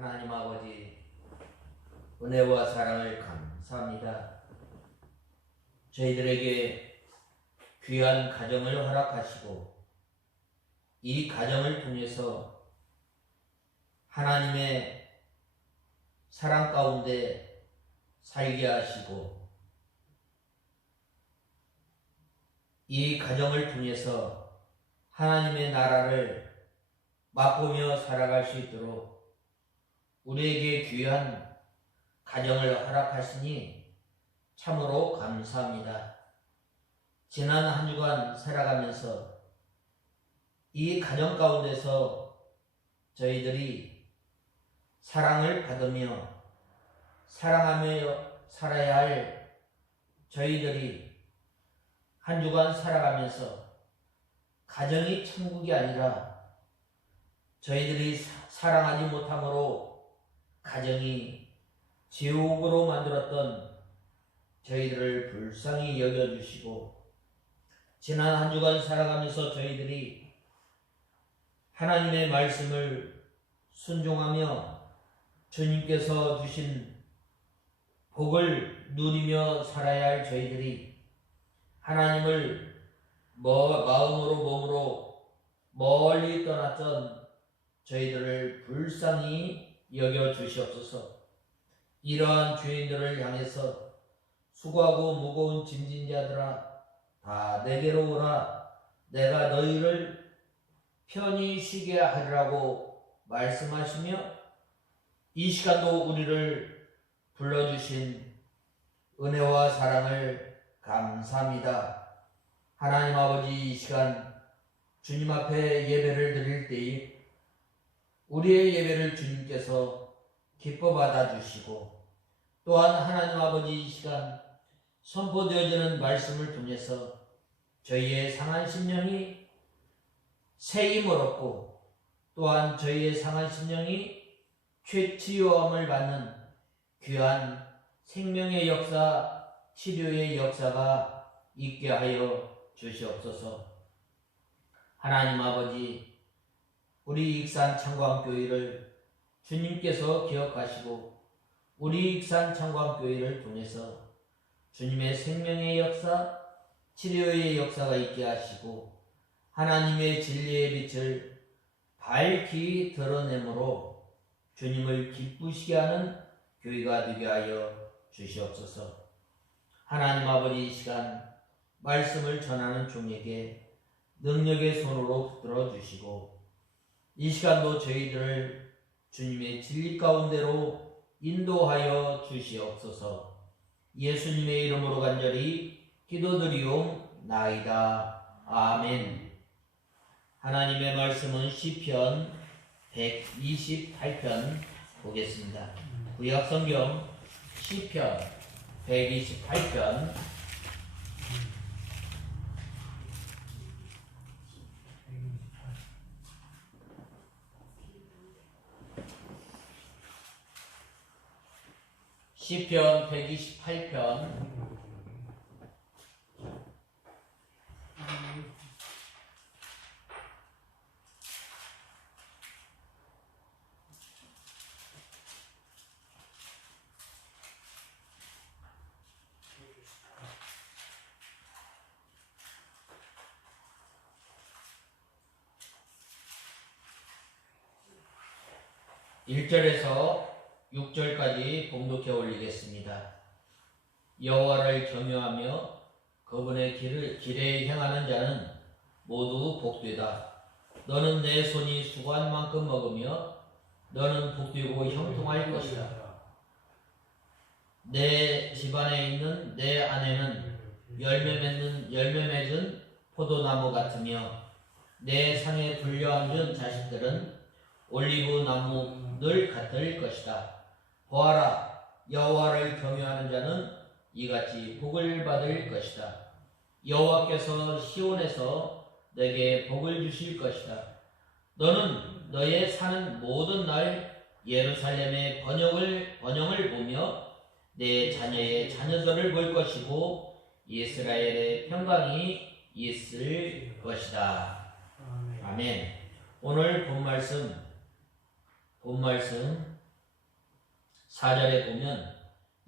하나님 아버지, 은혜와 사랑을 감사합니다. 저희들에게 귀한 가정을 허락하시고 이 가정을 통해서 하나님의 사랑 가운데 살게 하시고 이 가정을 통해서 하나님의 나라를 맛보며 살아갈 수 있도록 우리에게 귀한 가정을 허락하시니 참으로 감사합니다. 지난 한 주간 살아가면서 이 가정 가운데서 저희들이 사랑을 받으며 사랑하며 살아야 할 저희들이 한 주간 살아가면서 가정이 천국이 아니라 저희들이 사랑하지 못함으로 가정이 지옥으로 만들었던 저희들을 불쌍히 여겨주시고 지난 한 주간 살아가면서 저희들이 하나님의 말씀을 순종하며 주님께서 주신 복을 누리며 살아야 할 저희들이 하나님을 마음으로 몸으로 멀리 떠났던 저희들을 불쌍히 여겨 주시옵소서. 이러한 죄인들을 향해서 수고하고 무거운 짐진 자들아 다 내게로 오라. 내가 너희를 편히 쉬게 하리라고 말씀하시며 이 시간도 우리를 불러주신 은혜와 사랑을 감사합니다. 하나님 아버지, 이 시간 주님 앞에 예배를 드릴 때에 우리의 예배를 주님께서 기뻐 받아주시고 또한 하나님 아버지, 이 시간 선포되어지는 말씀을 통해서 저희의 상한 심령이 새 힘을 얻고 또한 저희의 상한 심령이 치유함을 받는 귀한 생명의 역사, 치료의 역사가 있게 하여 주시옵소서. 하나님 아버지, 우리 익산 창광교회를 주님께서 기억하시고 우리 익산 창광교회를 통해서 주님의 생명의 역사, 치료의 역사가 있게 하시고 하나님의 진리의 빛을 밝히 드러내므로 주님을 기쁘시게 하는 교회가 되게 하여 주시옵소서. 하나님 아버지, 이 시간 말씀을 전하는 종에게 능력의 손으로 붙들어 주시고 이 시간도 저희들을 주님의 진리 가운데로 인도하여 주시옵소서. 예수님의 이름으로 간절히 기도드리옵나이다. 아멘. 하나님의 말씀은 시편 128편 보겠습니다. 구약성경 시편 128편 시편 128편 (1절에서) 6절까지 봉독해 올리겠습니다. 여호와를 경외하며 그분의 길에 행하는 자는 모두 복되다. 너는 내 손이 수고한 만큼 먹으며 너는 복되고 형통할 것이다. 내 집안에 있는 내 아내는 열매 맺은 포도나무 같으며 내 상에 불려앉은 자식들은 올리브 나무들 같을 것이다. 보아라, 여호와를 경외하는 자는 이같이 복을 받을 것이다. 여호와께서 시온에서 내게 복을 주실 것이다. 너는 너의 사는 모든 날 예루살렘의 번영을 보며 내 자녀의 자녀들을 볼 것이고 이스라엘의 평강이 있을 것이다. 아멘. 오늘 본 말씀 4절에 보면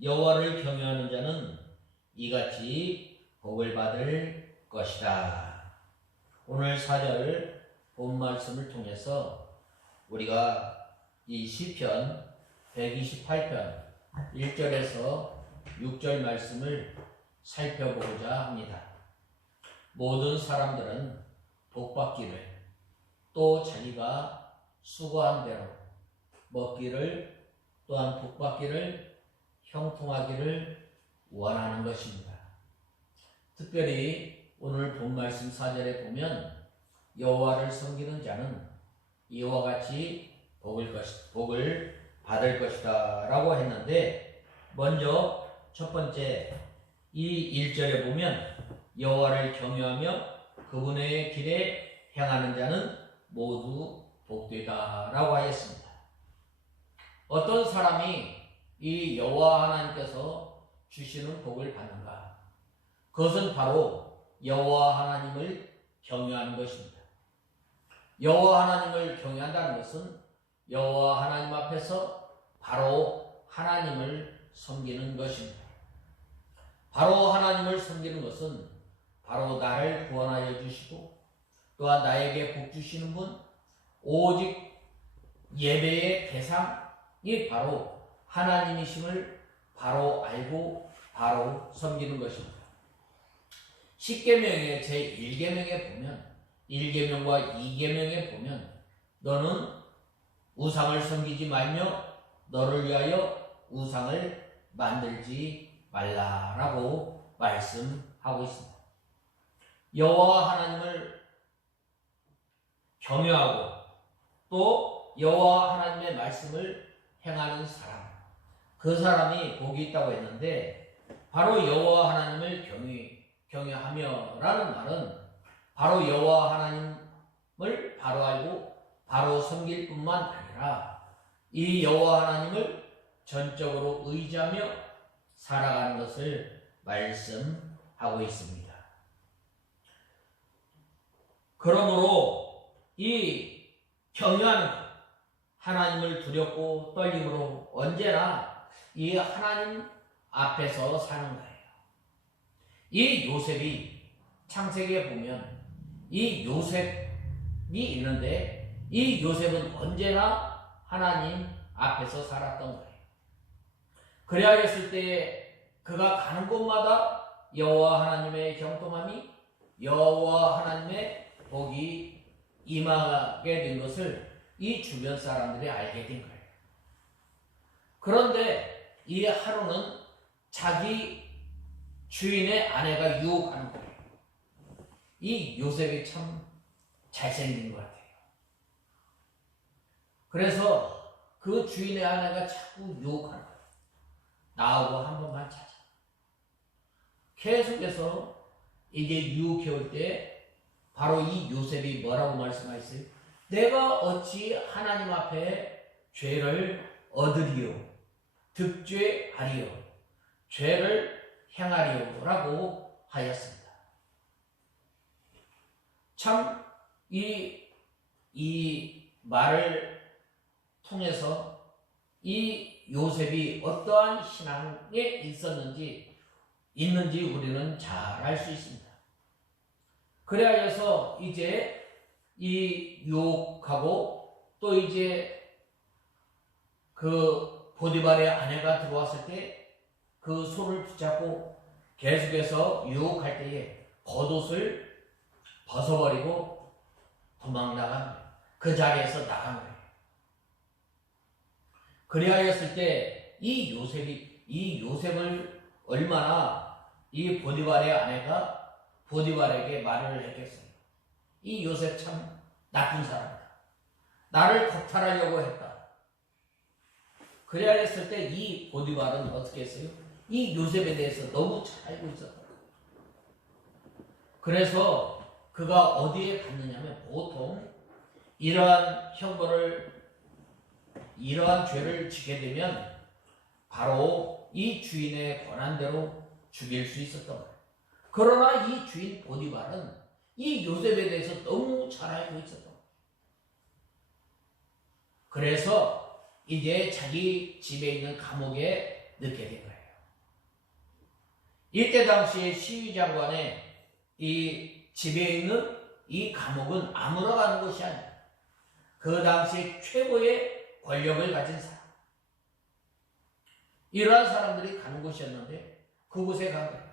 여호와를 경외하는 자는 이같이 복을 받을 것이다. 오늘 4절 본 말씀을 통해서 우리가 이 시편 128편 1절에서 6절 말씀을 살펴보고자 합니다. 모든 사람들은 복받기를, 또 자기가 수고한 대로 먹기를, 또한 복받기를, 형통하기를 원하는 것입니다. 특별히 오늘 본 말씀 4절에 보면 여호와를 섬기는 자는 이와 같이 복을 받을 것이다 라고 했는데, 먼저 첫 번째 이 1절에 보면 여호와를 경외하며 그분의 길에 행하는 자는 모두 복되다 라고 하였습니다. 어떤 사람이 이 여호와 하나님께서 주시는 복을 받는가? 그것은 바로 여호와 하나님을 경외하는 것입니다. 여호와 하나님을 경외한다는 것은 여호와 하나님 앞에서 바로 하나님을 섬기는 것입니다. 바로 하나님을 섬기는 것은 바로 나를 구원하여 주시고 또한 나에게 복 주시는 분, 오직 예배의 대상이 바로 하나님이심을 바로 알고 바로 섬기는 것입니다. 10계명의 제1계명에 보면 1계명과 2계명에 보면 너는 우상을 섬기지 말며 너를 위하여 우상을 만들지 말라라고 말씀하고 있습니다. 여호와 하나님을 경외하고 또 여호와 하나님의 말씀을 행하는 사람, 그 사람이 복이 있다고 했는데, 바로 여호와 하나님을 경외하며 라는 말은 바로 여호와 하나님을 바로 알고 바로 섬길 뿐만 아니라 이 여호와 하나님을 전적으로 의지하며 살아가는 것을 말씀하고 있습니다. 그러므로 이 경외하는 것, 하나님을 두렵고 떨림으로 언제나 이 하나님 앞에서 사는 거예요. 이 요셉이 창세기에 보면 이 요셉이 있는데 이 요셉은 언제나 하나님 앞에서 살았던 거예요. 그래야 했을 때 그가 가는 곳마다 여호와 하나님의 경통함이, 여호와 하나님의 복이 임하게 된 것을 이 주변 사람들이 알게 된 거예요. 그런데 이 하루는 자기 주인의 아내가 유혹하는 거예요. 이 요셉이 참 잘생긴 것 같아요. 그래서 그 주인의 아내가 자꾸 유혹하는 거예요. 나하고 한 번만 자자. 계속해서 이게 유혹해올 때 바로 이 요셉이 뭐라고 말씀하셨어요? 내가 어찌 하나님 앞에 죄를 얻으리요, 득죄하리요, 죄를 행하리요 라고 하였습니다. 참 이 말을 통해서 이 요셉이 어떠한 신앙에 있는지 우리는 잘 알 수 있습니다. 그래야 해서 이제 이 유혹하고 또 이제 그 보디발의 아내가 들어왔을 때 그 손을 붙잡고 계속해서 유혹할 때에 겉옷을 벗어버리고 도망나간 거예요. 그 자리에서 나간 거예요. 그래야 했을 때 이 요셉을 얼마나 이 보디발의 아내가 보디발에게 말을 했겠어요. 이 요셉 참 나쁜 사람이다. 나를 겁탈하려고 했다. 그래야 했을 때 이 보디발은 어떻게 했어요? 이 요셉에 대해서 너무 잘 알고 있었다. 그래서 그가 어디에 갔느냐면 보통 이러한 죄를 지게 되면 바로 이 주인의 권한대로 죽일 수 있었던 거예요. 그러나 이 주인 보디발은 이 요셉에 대해서 너무 잘 알고 있었던 거예요. 그래서 이제 자기 집에 있는 감옥에 넣게 된 거예요. 이때 당시에 시위장관의 이 집에 있는 이 감옥은 아무나 가는 곳이 아니에요. 그 당시에 최고의 권력을 가진 사람. 이러한 사람들이 가는 곳이었는데 그곳에 간 거예요.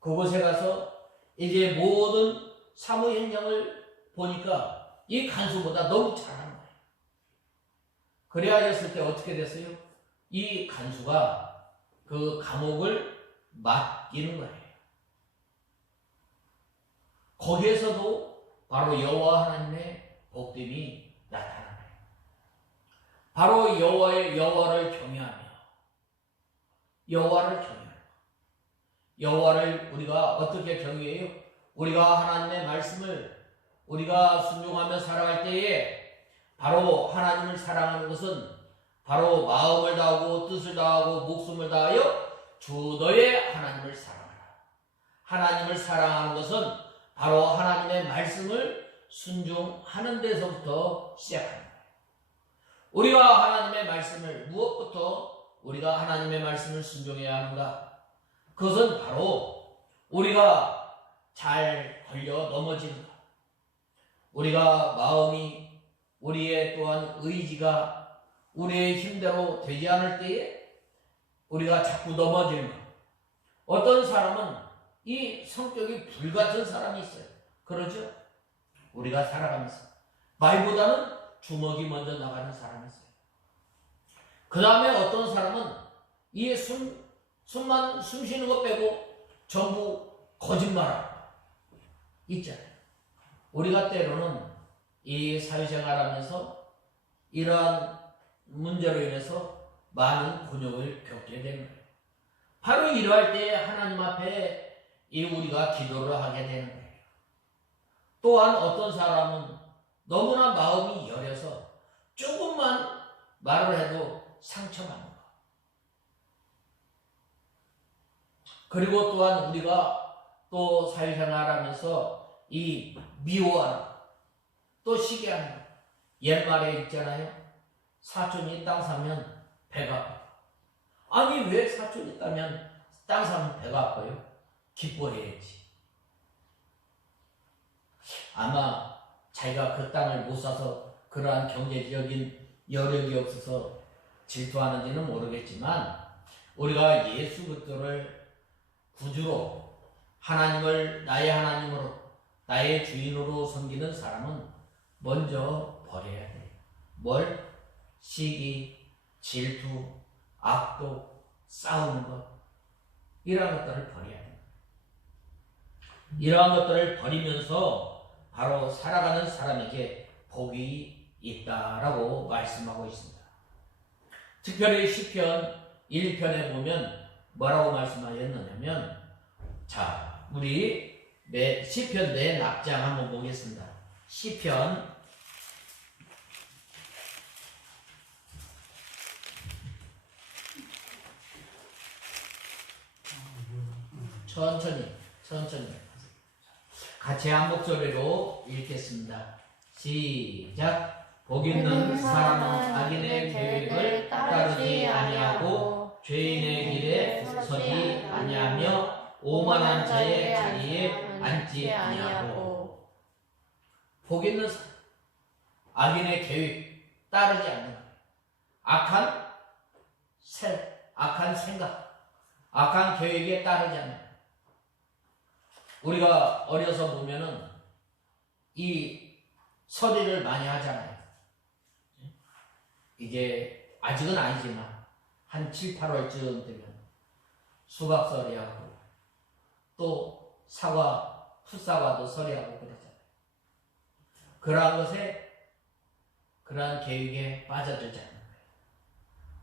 그곳에 가서 이제 모든 사무행령을 보니까 이 간수보다 너무 잘하는 거예요. 그래야 했을 때 어떻게 됐어요? 이 간수가 그 감옥을 맡기는 거예요. 거기에서도 바로 여호와 하나님의 복됨이 나타나는 거예요. 바로 여호와를 경외하며 여호와를 우리가 어떻게 경외해요? 우리가 하나님의 말씀을 우리가 순종하며 살아갈 때에 바로 하나님을 사랑하는 것은 바로 마음을 다하고 뜻을 다하고 목숨을 다하여 주 너의 하나님을 사랑하라. 하나님을 사랑하는 것은 바로 하나님의 말씀을 순종하는 데서부터 시작합니다. 우리가 하나님의 말씀을 무엇부터 우리가 하나님의 말씀을 순종해야 하는가? 그것은 바로 우리가 잘 걸려 넘어지는 것. 우리가 마음이 우리의 또한 의지가 우리의 힘대로 되지 않을 때에 우리가 자꾸 넘어지는 것. 어떤 사람은 이 성격이 불같은 사람이 있어요. 그러죠? 우리가 살아가면서 말보다는 주먹이 먼저 나가는 사람이 있어요. 그 다음에 어떤 사람은 이 숨 쉬는 것 빼고 전부 거짓말하고 있잖아요. 우리가 때로는 이 사회생활하면서 이러한 문제로 인해서 많은 곤욕을 겪게 되는 거예요. 바로 이러할 때 하나님 앞에 우리가 기도를 하게 되는 거예요. 또한 어떤 사람은 너무나 마음이 여려서 조금만 말을 해도 상처받는 거. 그리고 또한 우리가 또 사회생활하면서 이 미워하는 또 시기하는 거. 옛말에 있잖아요. 사촌이 땅 사면 배가 아파. 아니 왜 사촌이 땅 사면 배가 아파요? 기뻐해야지. 아마 자기가 그 땅을 못 사서 그러한 경제적인 여력이 없어서 질투하는지는 모르겠지만 우리가 예수 그리스도를 구주로 하나님을 나의 하나님으로 나의 주인으로 섬기는 사람은 먼저 버려야 돼요. 뭘? 시기, 질투, 악독, 싸우는 것 이러한 것들을 버려야 돼요. 이러한 것들을 버리면서 바로 살아가는 사람에게 복이 있다라고 말씀하고 있습니다. 특별히 시편 1편에 보면 뭐라고 말씀하셨느냐면 자 우리 시편 내 낙장 한번 보겠습니다. 시편 천천히 같이 한 목소리로 읽겠습니다. 시작. 복 있는 사람은 악인의 계획을 따르지 아니하고 죄인의 길에 서지 아니하며 오만한 자의 자리에 앉지 아니하고. 복 있는 사람, 악인의 계획 따르지 않는 악한 생각, 악한 계획에 따르지 않는. 우리가 어려서 보면은 이 서리를 많이 하잖아요. 이게 아직은 아니지만 한 7, 8월쯤 되면 수박서리하고 또 사과, 풋사과도 서리하고 그러잖아요. 그러한 것에 그러한 계획에 빠져들지 않는 거예요.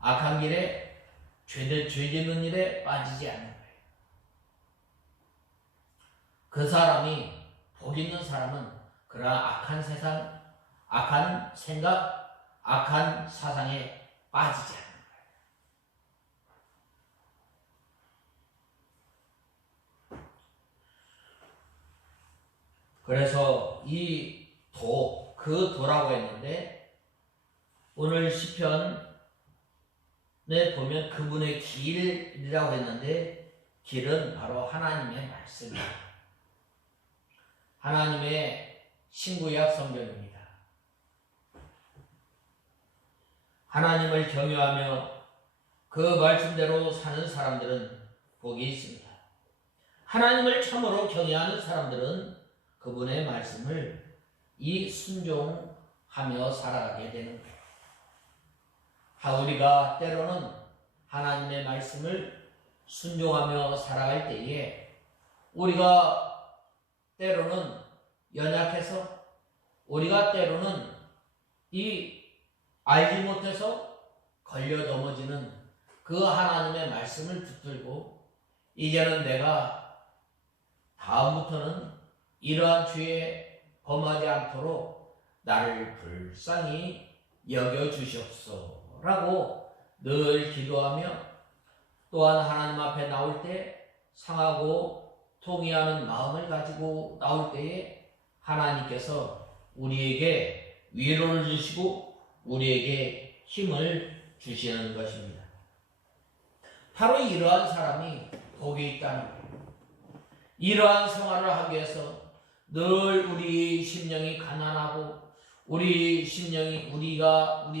악한 길에 죄 짓는 일에 빠지지 않는 거예요. 그 사람이 복 있는 사람은 그러한 악한 세상, 악한 생각, 악한 사상에 빠지지 않는 거예요. 그래서 이 도, 그 도라고 했는데 오늘 시편 보면 그분의 길이라고 했는데 길은 바로 하나님의 말씀입니다. 하나님의 신구약 성경입니다. 하나님을 경외하며 그 말씀대로 사는 사람들은 복이 있습니다. 하나님을 참으로 경외하는 사람들은 그분의 말씀을 순종하며 살아가게 되는 거예요. 우리가 때로는 하나님의 말씀을 순종하며 살아갈 때에 우리가 때로는 연약해서 우리가 때로는 알지 못해서 걸려 넘어지는 그 하나님의 말씀을 붙들고 이제는 내가 다음부터는 이러한 죄에 범하지 않도록 나를 불쌍히 여겨주시옵소서 라고 늘 기도하며 또한 하나님 앞에 나올 때 상하고 통회하는 마음을 가지고 나올 때에 하나님께서 우리에게 위로를 주시고 우리에게 힘을 주시는 것입니다. 바로 이러한 사람이 복이 있다는 거예요. 이러한 생활을 하기 위해서 늘 우리 심령이 가난하고 우리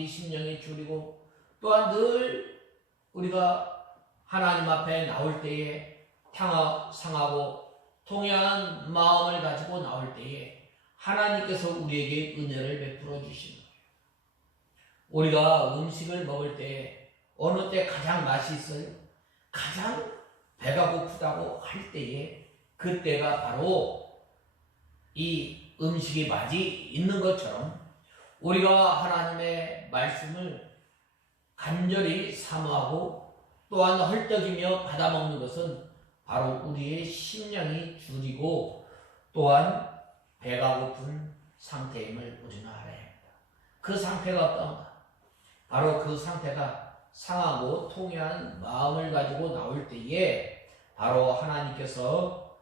심령이 줄이고 또한 늘 우리가 하나님 앞에 나올 때에 상하고 통회하는 마음을 가지고 나올 때에 하나님께서 우리에게 은혜를 베풀어 주시는 거예요. 우리가 음식을 먹을 때 어느 때 가장 맛이 있어요? 가장 배가 고프다고 할 때에 그때가 바로 이 음식이 맛이 있는 것처럼 우리가 하나님의 말씀을 간절히 사모하고 또한 헐떡이며 받아먹는 것은 바로 우리의 심령이 줄이고 또한 배가 고픈 상태임을 우리는 알아야 합니다. 그 상태가 어떤가? 바로 그 상태가 상하고 통회한 마음을 가지고 나올 때에 바로 하나님께서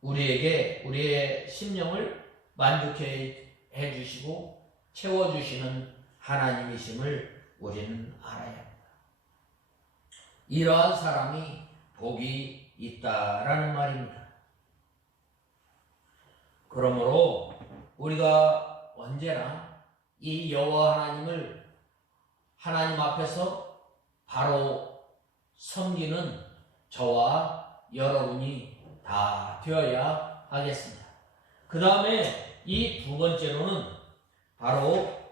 우리에게 우리의 심령을 만족해 주시고 채워주시는 하나님이심을 우리는 알아야 합니다. 이러한 사람이 복이 있다라는 말입니다. 그러므로 우리가 언제나 이 여호와 하나님을 하나님 앞에서 바로 섬기는 저와 여러분이 다 되어야 하겠습니다. 그 다음에 이 두 번째로는 바로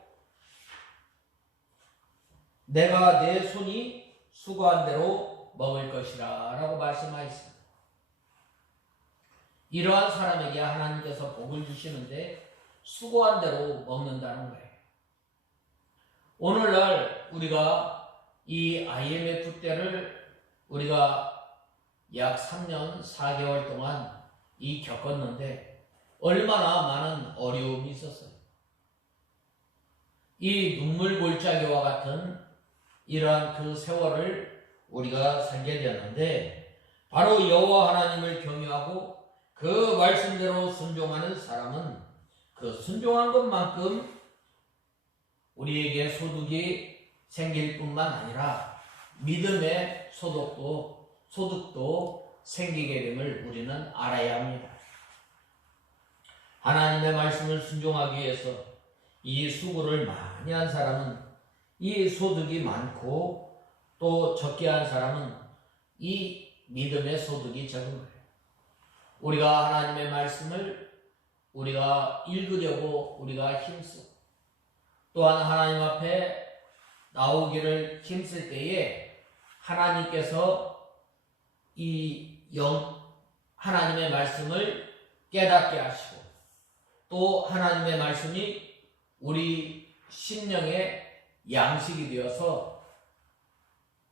내가 내 손이 수고한 대로 먹을 것이라 라고 말씀하셨습니다. 이러한 사람에게 하나님께서 복을 주시는데 수고한 대로 먹는다는 거예요. 오늘날 우리가 이 IMF 때를 우리가 약 3년 4개월 동안 겪었는데 얼마나 많은 어려움이 있었어요. 이 눈물 골짜기와 같은 이러한 그 세월을 우리가 살게 되었는데 바로 여호와 하나님을 경외하고 그 말씀대로 순종하는 사람은 그 순종한 것만큼 우리에게 소득이 생길 뿐만 아니라 믿음의 소득도 생기게 됨을 우리는 알아야 합니다. 하나님의 말씀을 순종하기 위해서 이 수고를 많이 한 사람은 이 소득이 많고 또 적게 한 사람은 이 믿음의 소득이 적은 거예요. 우리가 하나님의 말씀을 우리가 읽으려고 우리가 힘쓰고 또한 하나님 앞에 나오기를 힘쓸 때에 하나님께서 하나님의 말씀을 깨닫게 하시고 또 하나님의 말씀이 우리 심령의 양식이 되어서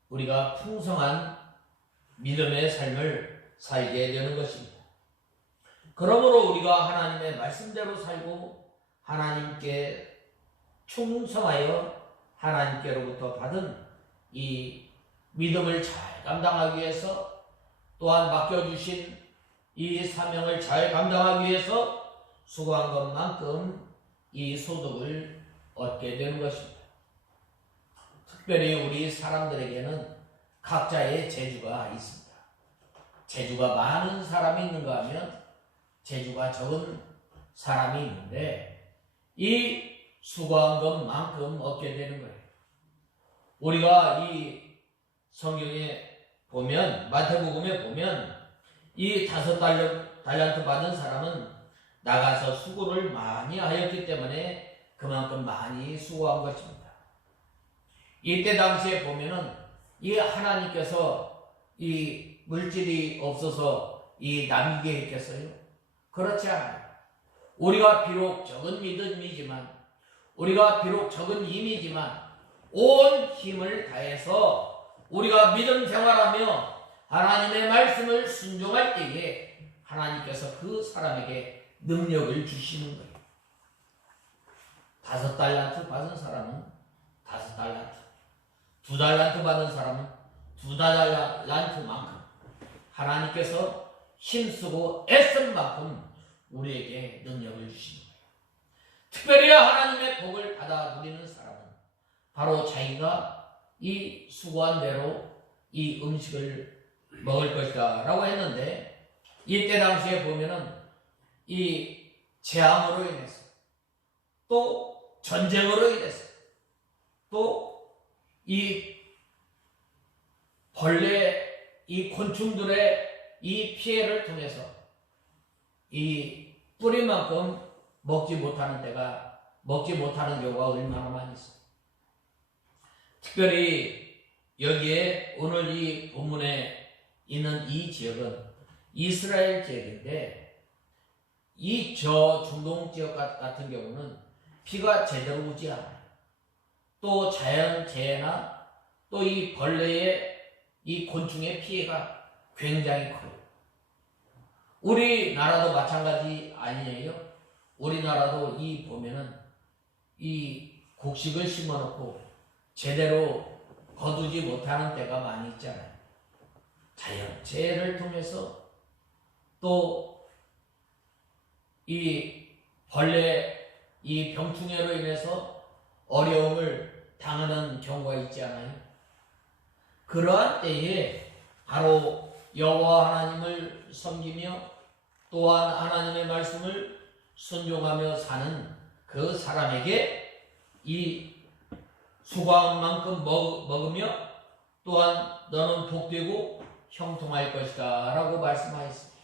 우리가 풍성한 믿음의 삶을 살게 되는 것입니다. 그러므로 우리가 하나님의 말씀대로 살고 하나님께 충성하여 하나님께로부터 받은 이 믿음을 잘 감당하기 위해서 또한 맡겨주신 이 사명을 잘 감당하기 위해서 수고한 것만큼 이 소득을 얻게 되는 것입니다. 특별히 우리 사람들에게는 각자의 재주가 있습니다. 재주가 많은 사람이 있는가 하면 재주가 적은 사람이 있는데 이 수고한 것만큼 얻게 되는 거예요. 우리가 이 성경에 보면 마태복음에 보면 이 5달란트 받은 사람은 나가서 수고를 많이 하였기 때문에 그만큼 많이 수고한 것입니다. 이때 당시에 보면은 이 하나님께서 이 물질이 없어서 이 남기게 했겠어요? 그렇지 않아요. 우리가 비록 적은 믿음이지만 우리가 비록 적은 힘이지만 온 힘을 다해서 우리가 믿음 생활하며 하나님의 말씀을 순종할 때에 하나님께서 그 사람에게 능력을 주시는 거예요. 5달란트 받은 사람은 5달란트, 2달란트 받은 사람은 2달란트만큼 하나님께서 힘쓰고 애쓴 만큼 우리에게 능력을 주시는 거예요. 특별히 하나님의 복을 받아 누리는 사람은 바로 자기가 이 수고한 대로 이 음식을 먹을 것이다 라고 했는데 이때 당시에 보면은 이 재앙으로 인해서 또 전쟁으로 인해서 또 이 벌레 이 곤충들의 이 피해를 통해서 이 뿌리만큼 먹지 못하는 경우가 얼마나 많이 있어요. 특별히 여기에 오늘 이 본문에 있는 이 지역은 이스라엘 지역인데 이 저 중동 지역 같은 경우는 비가 제대로 오지 않아요. 또 자연재해나 또 이 벌레의 이 곤충의 피해가 굉장히 커요. 우리나라도 마찬가지 아니에요? 우리나라도 이 보면은 이 곡식을 심어놓고 제대로 거두지 못하는 때가 많이 있잖아요. 자연재해를 통해서 또 이 벌레 이 병충해로 인해서 어려움을 당하는 경우가 있지 않아요? 그러한 때에 바로 여호와 하나님을 섬기며 또한 하나님의 말씀을 순종하며 사는 그 사람에게 이 수고한 만큼 먹으며 또한 너는 복되고 형통할 것이다 라고 말씀하였습니다.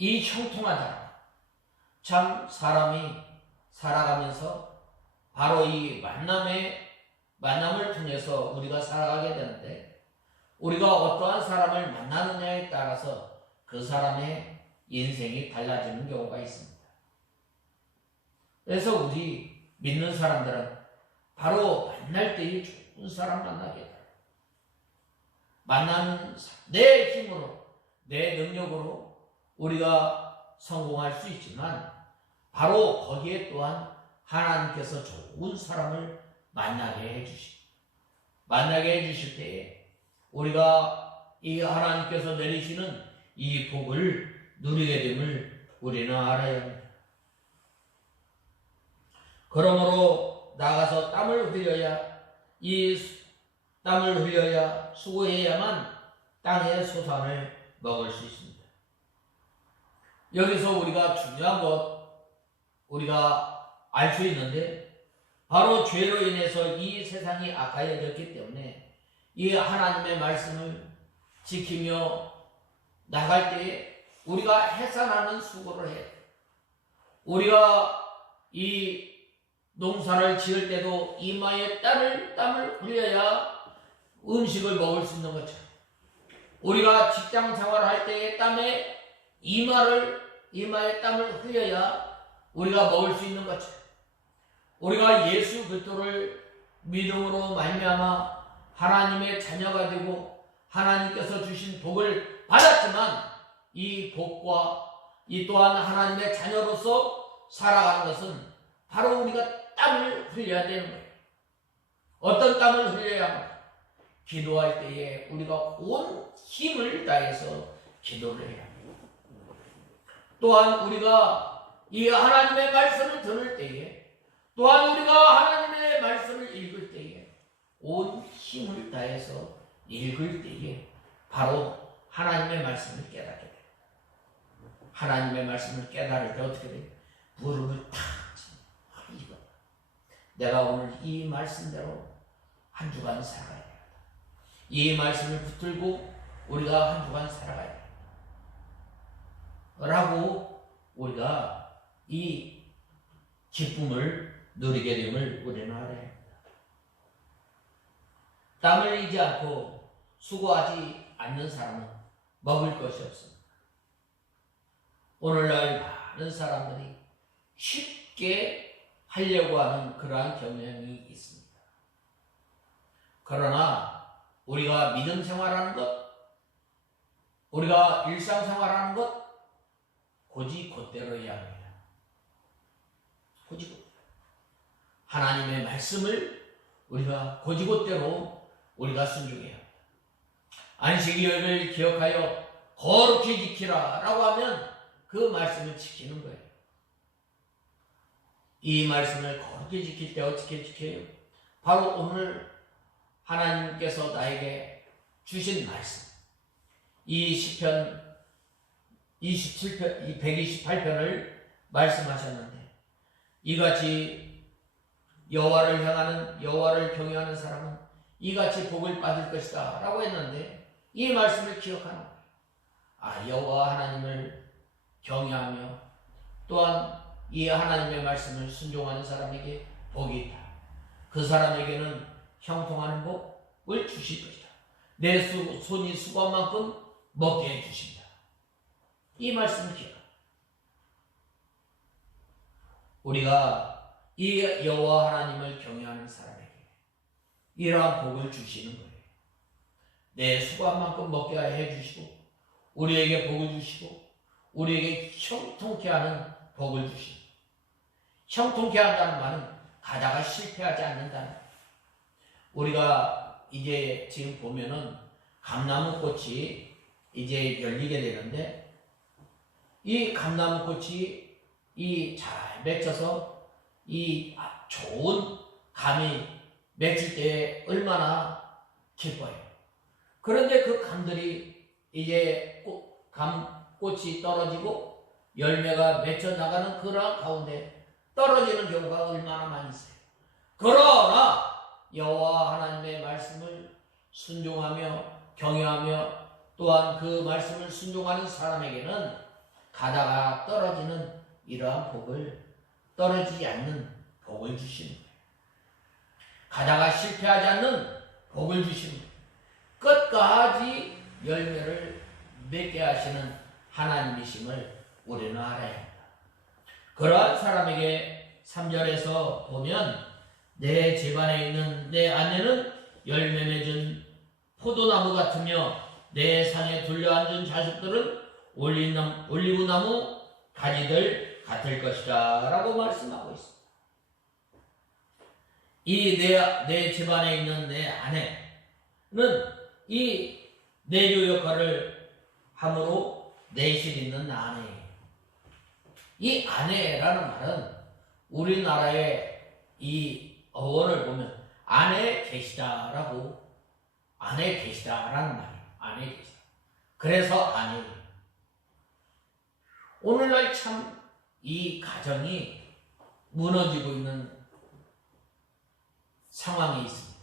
이 형통하다 참 사람이 살아가면서 바로 이 만남을 통해서 우리가 살아가게 되는데 우리가 어떠한 사람을 만나느냐에 따라서 그 사람의 인생이 달라지는 경우가 있습니다. 그래서 우리 믿는 사람들은 바로 만날 때에 좋은 사람 만나게 돼요. 만나는 내 힘으로 내 능력으로 우리가 성공할 수 있지만 바로 거기에 또한 하나님께서 좋은 사람을 만나게 해주실 때에 우리가 이 하나님께서 내리시는 이 복을 누리게 됨을 우리는 알아야 합니다. 그러므로 나가서 땀을 흘려야 수고해야만 땅의 소산을 먹을 수 있습니다. 여기서 우리가 중요한 것 우리가 알 수 있는데 바로 죄로 인해서 이 세상이 악하여졌기 때문에 이 하나님의 말씀을 지키며 나갈 때에 우리가 해산하는 수고를 해요. 우리가 이 농사를 지을 때도 이마에 땀을 흘려야 음식을 먹을 수 있는 것처럼 우리가 직장 생활할 때에 이마에 땀을 흘려야 우리가 먹을 수 있는 것처럼 우리가 예수 그리스도를 믿음으로 말미암아 하나님의 자녀가 되고 하나님께서 주신 복을 받았지만 이 복과 이 또한 하나님의 자녀로서 살아가는 것은 바로 우리가 땀을 흘려야 되는 거예요. 어떤 땀을 흘려야 합니까? 기도할 때에 우리가 온 힘을 다해서 기도를 해야 합니다. 또한 우리가 이 하나님의 말씀을 들을 때에 또한 우리가 하나님의 말씀을 읽을 때에 온 힘을 다해서 읽을 때에 바로 하나님의 말씀을 깨닫게 됩니다. 하나님의 말씀을 깨달을 때 어떻게 돼요? 무릎을 탁 치고 이거 내가 오늘 이 말씀대로 한 주간 살아가야 됩니다. 이 말씀을 붙들고 우리가 한 주간 살아가야 됩니다. 라고 우리가 이 기쁨을 누리게 됨을 우리는 알아야 합니다. 땀을 흘리지 않고 수고하지 않는 사람은 먹을 것이 없습니다. 오늘날 많은 사람들이 쉽게 하려고 하는 그러한 경향이 있습니다. 그러나 우리가 믿음 생활하는 것, 우리가 일상 생활하는 것 고지 곧대로 해야 합니다. 고지 곧대로. 하나님의 말씀을 우리가 고지 곧대로 우리가 순종해야 합니다. 안식일을 기억하여 거룩히 지키라 라고 하면 그 말씀을 지키는 거예요. 이 말씀을 거룩히 지킬 때 어떻게 지켜요? 바로 오늘 하나님께서 나에게 주신 말씀, 이 시편 27편, 128편을 말씀하셨는데 이같이 여호와를 향하는, 여호와를 경외하는 사람은 이같이 복을 받을 것이다 라고 했는데 이 말씀을 기억하는 거예요. 아, 여호와 하나님을 경외하며 또한 이 하나님의 말씀을 순종하는 사람에게 복이 있다. 그 사람에게는 형통하는 복을 주실 것이다. 내 손이 수고한 만큼 먹게 해주신다. 이 말씀을 기억합니다. 우리가 이 여호와 하나님을 경외하는 사람에게 이러한 복을 주시는 거예요. 내 수고한 만큼 먹게 해주시고 우리에게 복을 주시고 우리에게 형통케 하는 복을 주시고, 형통케 한다는 말은 가다가 실패하지 않는다는 거예요. 우리가 이제 지금 보면은 감나무 꽃이 이제 열리게 되는데 이 감나무 꽃이 이 잘 맺혀서 이 좋은 감이 맺힐 때 얼마나 기뻐요. 그런데 그 감들이 이제 꽃이 떨어지고 열매가 맺혀 나가는 그런 가운데 떨어지는 경우가 얼마나 많이 있어요. 그러나 여호와 하나님의 말씀을 순종하며 경외하며 또한 그 말씀을 순종하는 사람에게는 가다가 떨어지는 이러한 복을, 떨어지지 않는 복을 주시는 거예요. 가다가 실패하지 않는 복을 주시는 거예요. 끝까지 열매를 맺게 하시는 하나님이심을 우리는 알아야 합니다. 그러한 사람에게 3절에서 보면 내 집안에 있는 내 아내는 열매 맺은 포도나무 같으며 내 상에 둘러앉은 자식들은 올리브나무 가지들 같을 것이다 라고 말씀하고 있습니다. 이 내 집안에 있는 내 아내는 이 내조 역할을 함으로 내실 있는 아내예요. 이 아내라는 말은 우리나라의 이 어원을 보면 안에 계시다라는 말이에요. 안에 계시다. 그래서 아내예요. 오늘날 참 이 가정이 무너지고 있는 상황이 있습니다.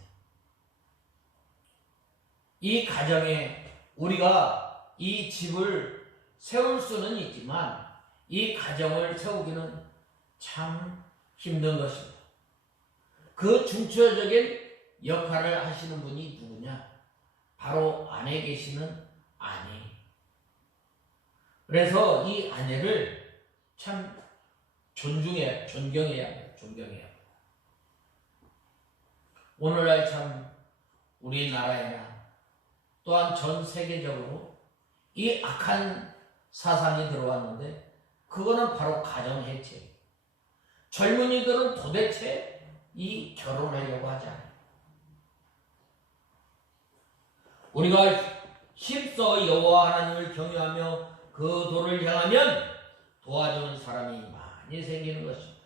이 가정에 우리가 이 집을 세울 수는 있지만 이 가정을 세우기는 참 힘든 것입니다. 그 중추적인 역할을 하시는 분이 누구냐? 바로 안에 계시는 아내. 그래서 이 아내를 참 존경해야 합니다. 오늘날 참 우리나라에나 또한 전 세계적으로 이 악한 사상이 들어왔는데 그거는 바로 가정 해체. 젊은이들은 도대체 이 결혼하려고 하지 않아요. 우리가 힘써 여호와 하나님을 경외하며 그 도를 향하면 도와주는 사람이 많이 생기는 것입니다.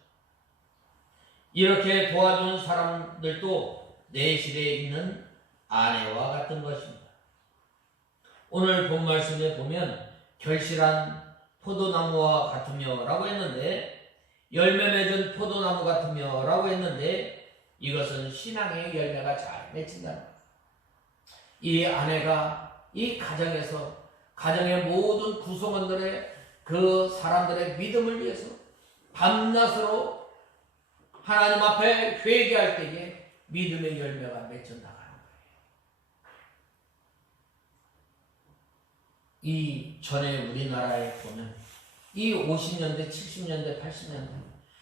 이렇게 도와주는 사람들도 내실에 있는 아내와 같은 것입니다. 오늘 본 말씀에 보면 결실한 포도나무와 같으며 라고 했는데, 열매 맺은 포도나무 같으며 라고 했는데, 이것은 신앙의 열매가 잘 맺힌다는 거예요. 이 아내가 이 가정에서 가정의 모든 구성원들의 그 사람들의 믿음을 위해서 밤낮으로 하나님 앞에 회개할 때에 믿음의 열매가 맺혀 나가는 거예요. 이 전에 우리나라에 보면 이 50년대, 70년대, 80년대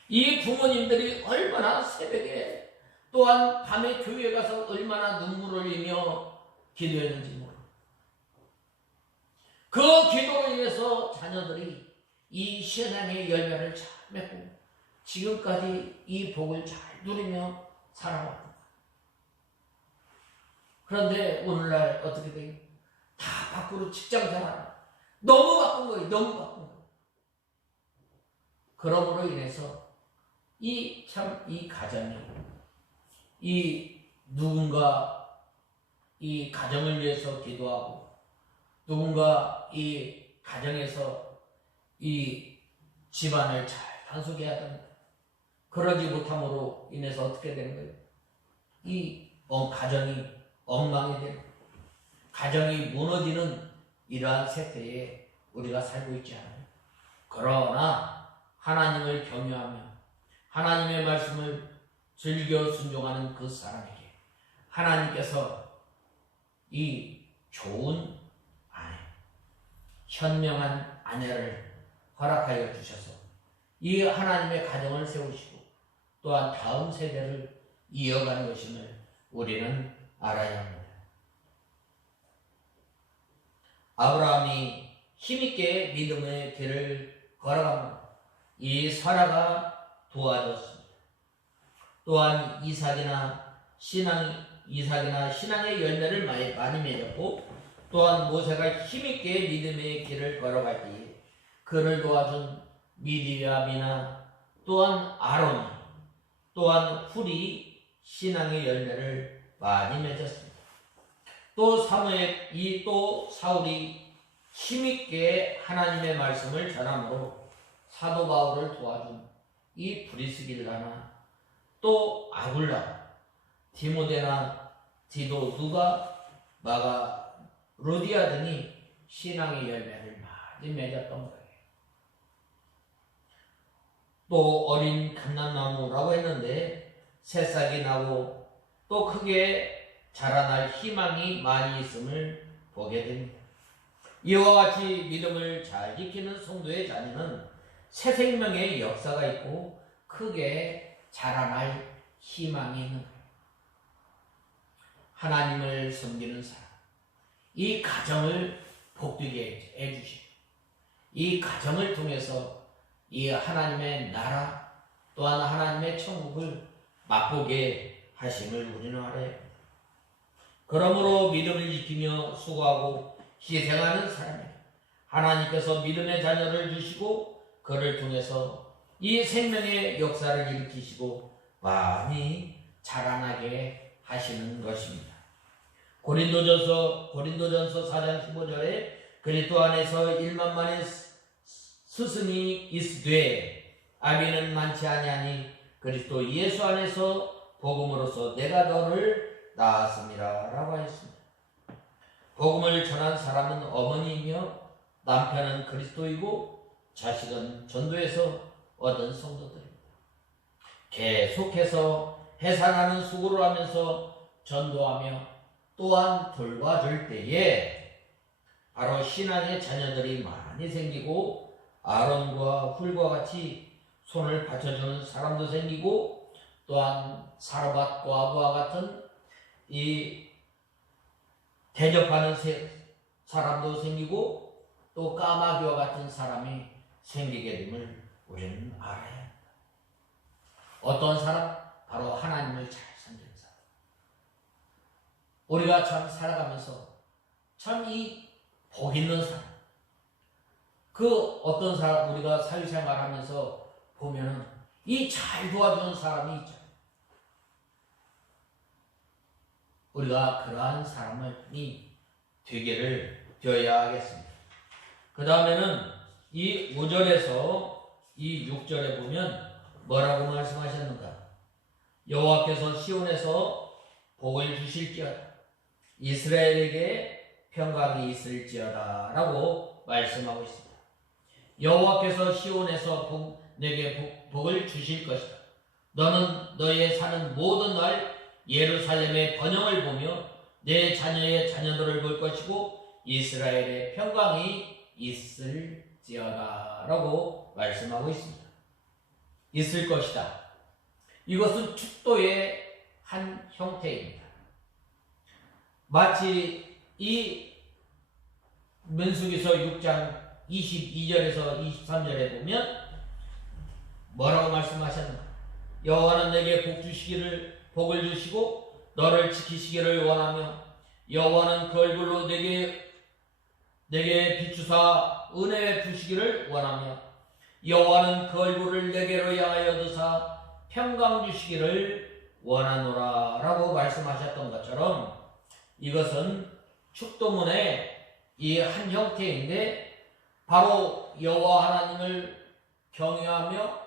이 부모님들이 얼마나 새벽에 또한 밤에 교회 가서 얼마나 눈물을 흘리며 기도했는지 모릅니다. 그 기도로 인해서 자녀들이 이 신앙의 열매를 잘 맺고 지금까지 이 복을 잘 누리며 살아왔다. 그런데 오늘날 어떻게 돼요? 다 밖으로 직장 생활 너무 바쁜 거예요. 너무 바쁜 거예요. 그러므로 인해서 이 가정이 누군가 이 가정을 위해서 기도하고 누군가 이 가정에서 이 집안을 잘 단속해야 됩니다. 그러지 못함으로 인해서 어떻게 되는 거예요? 이 가정이 엉망이 되는, 가정이 무너지는 이러한 세태에 우리가 살고 있지 않아요. 그러나 하나님을 경외하며 하나님의 말씀을 즐겨 순종하는 그 사람에게 하나님께서 이 좋은 아내, 현명한 아내를 허락하여 주셔서 이 하나님의 가정을 세우시고 또한 다음 세대를 이어가는 것임을 우리는 알아야 합니다. 아브라함이 힘있게 믿음의 길을 걸어가며 이 사라가 도와줬습니다. 또한 이삭이나 신앙의 열매를 많이 맺었고, 또한 모세가 힘있게 믿음의 길을 걸어갈 때에 그를 도와준 미리암이나 또한 아론이 또한 훌이 신앙의 열매를 많이 맺었습니다. 또 사울이 힘있게 하나님의 말씀을 전함으로 사도 바울을 도와준 이 브리스길라나 또 아굴라, 디모데나 디도, 누가, 마가, 루디아 등이 신앙의 열매를 많이 맺었던 거예요. 또 어린 감람나무라고 했는데 새싹이 나고 또 크게 자라날 희망이 많이 있음을 보게 됩니다. 이와 같이 믿음을 잘 지키는 성도의 자녀는 새 생명의 역사가 있고 크게 자라날 희망이 있는 거예요. 하나님을 섬기는 사람, 이 가정을 복되게 해주시고 이 가정을 통해서 이 하나님의 나라 또한 하나님의 천국을 맛보게 하심을 우리는 알아야 합니다. 그러므로 믿음을 지키며 수고하고 희생하는 사람에게 하나님께서 믿음의 자녀를 주시고 그를 통해서 이 생명의 역사를 일으키시고 많이 자라나게 하시는 것입니다. 고린도전서 4장 15절에 그리스도 안에서 1만만의 스승이 있으되 아비는 많지 아니하니 그리스도 예수 안에서 복음으로서 내가 너를 낳았습니다 라고 하였습니다. 복음을 전한 사람은 어머니이며 남편은 그리스도이고 자식은 전도에서 얻은 성도들입니다. 계속해서 해산하는 수고를 하면서 전도하며 또한 돌봐줄 때에 바로 신앙의 자녀들이 많이 생기고 아론과 훌과 같이 손을 받쳐주는 사람도 생기고 또한 사르밧과 아부와 같은 이 대접하는 사람도 생기고 또 까마귀와 같은 사람이 생기게 됨을 우리는 알아야 합니다. 어떤 사람? 바로 하나님을 잘 섬기는 사람. 우리가 참 살아가면서 참 이 복 있는 사람, 그 어떤 사람 우리가 사회생활하면서 보면은 이 잘 도와주는 사람이 있잖아요. 우리가 그러한 사람이 되어야 하겠습니다. 그 다음에는 이 5절에서 이 6절에 보면 뭐라고 말씀하셨는가? 여호와께서 시온에서 복을 주실지어다. 이스라엘에게 평강이 있을지어다 라고 말씀하고 있습니다. 여호와께서 시온에서 내게 복을 주실 것이다. 너는 너의 사는 모든 날 예루살렘의 번영을 보며 내 자녀의 자녀들을 볼 것이고 이스라엘의 평강이 있을지어다 라고 말씀하고 있습니다. 있을 것이다. 이것은 축도의 한 형태입니다. 마치 이 민수기서 6장 22절에서 23절에 보면 뭐라고 말씀하셨는가? 여호와는 내게 복을 주시고 너를 지키시기를 원하며 여호와는 그 얼굴로 내게 비추사 은혜 주시기를 원하며 여호와는 그 얼굴을 내게로 향하여 드사 평강 주시기를 원하노라 라고 말씀하셨던 것처럼 이것은 축도문의 이 한 형태인데 바로 여호와 하나님을 경외하며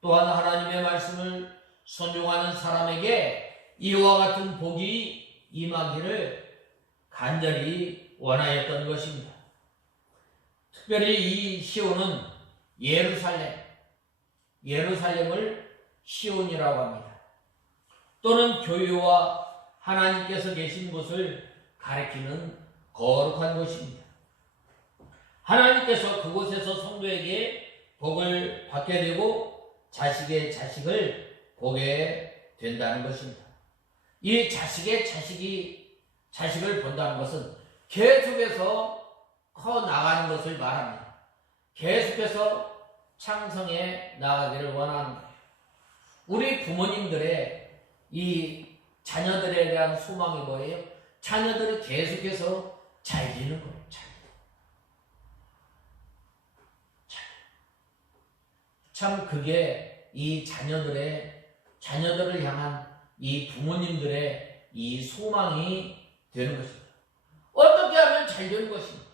또한 하나님의 말씀을 순종하는 사람에게 이와 같은 복이 임하기를 간절히 원하였던 것입니다. 특별히 이 시온은 예루살렘을 시온이라고 합니다. 또는 교회와 하나님께서 계신 곳을 가리키는 거룩한 곳입니다. 하나님께서 그곳에서 성도에게 복을 받게 되고 자식의 자식을 보게 된다는 것입니다. 이 자식의 자식을 본다는 것은 계속해서 커 나가는 것을 말합니다. 계속해서 창성해 나가기를 원하는 거예요. 우리 부모님들의 이 자녀들에 대한 소망이 뭐예요? 자녀들이 계속해서 잘 되는 거예요. 참 그게 이 자녀들을 향한 이 부모님들의 이 소망이 되는 것입니다. 어떻게 하면 잘 되는 것입니까?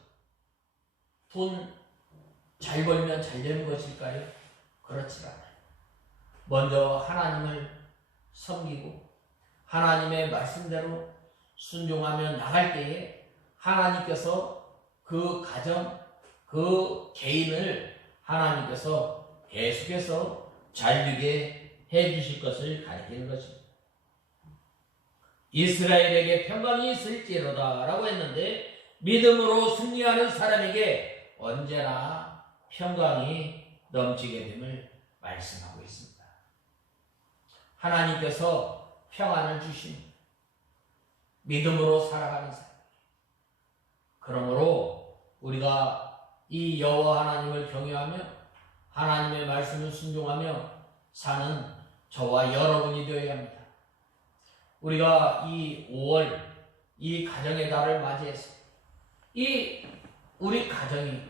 돈 잘 벌면 잘 되는 것일까요? 그렇지 않아요. 먼저 하나님을 섬기고 하나님의 말씀대로 순종하며 나갈 때에 하나님께서 그 가정, 그 개인을 하나님께서 계속해서 잘 되게 해주실 것을 가리키는 것입니다. 이스라엘에게 평강이 있을지로다 라고 했는데 믿음으로 승리하는 사람에게 언제나 평강이 넘치게 됨을 말씀하고 있습니다. 하나님께서 평안을 주십니다. 믿음으로 살아가는 사람. 그러므로 우리가 이 여호와 하나님을 경외하며 하나님의 말씀을 순종하며 사는 저와 여러분이 되어야 합니다. 우리가 이 5월 이 가정의 달을 맞이해서 이 우리 가정이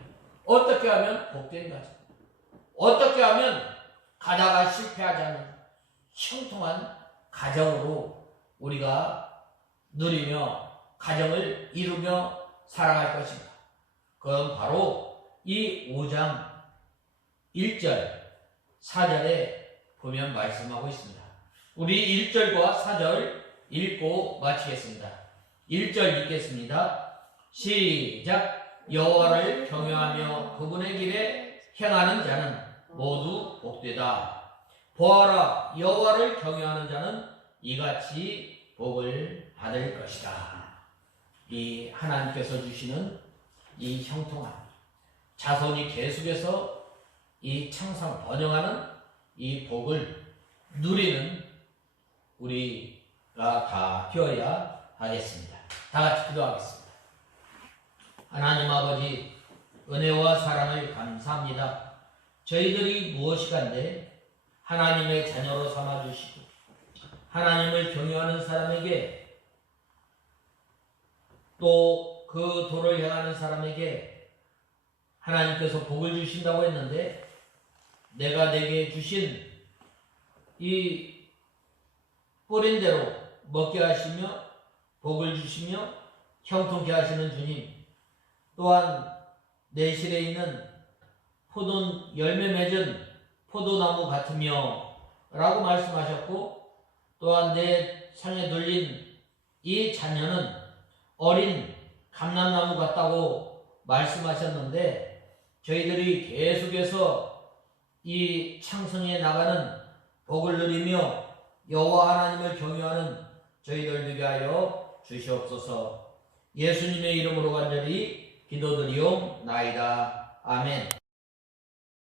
어떻게 하면 복된 가정, 어떻게 하면 가다가 실패하지 않는 형통한 가정으로 우리가 누리며 가정을 이루며 살아갈 것인가? 그건 바로 이 5장 1절, 4절에 보면 말씀하고 있습니다. 우리 1절과 4절 읽고 마치겠습니다. 1절 읽겠습니다. 시작. 여호와를 경외하며 그분의 길에 행하는 자는 모두 복되다. 보아라, 여호와를 경외하는 자는 이같이 복을 받을 것이다. 이 하나님께서 주시는 이 형통함, 자손이 계속해서 이 창상 번영하는 이 복을 누리는 우리가 다 되어야 하겠습니다. 다 같이 기도하겠습니다. 하나님 아버지, 은혜와 사랑을 감사합니다. 저희들이 무엇이간데 하나님의 자녀로 삼아주시고 하나님을 경외하는 사람에게 또 그 도를 향하는 사람에게 하나님께서 복을 주신다고 했는데 내가 내게 주신 이 뿌린 대로 먹게 하시며 복을 주시며 형통케 하시는 주님, 또한 내실에 있는 포도 열매 맺은 포도나무 같으며 라고 말씀하셨고, 또한 내 상에 돌린 이 자녀는 어린 감람나무 같다고 말씀하셨는데, 저희들이 계속해서 이 창성에 나가는 복을 누리며 여호와 하나님을 경유하는 저희들 되게 하여 주시옵소서. 예수님의 이름으로 간절히 기도드리옵나이다. 아멘.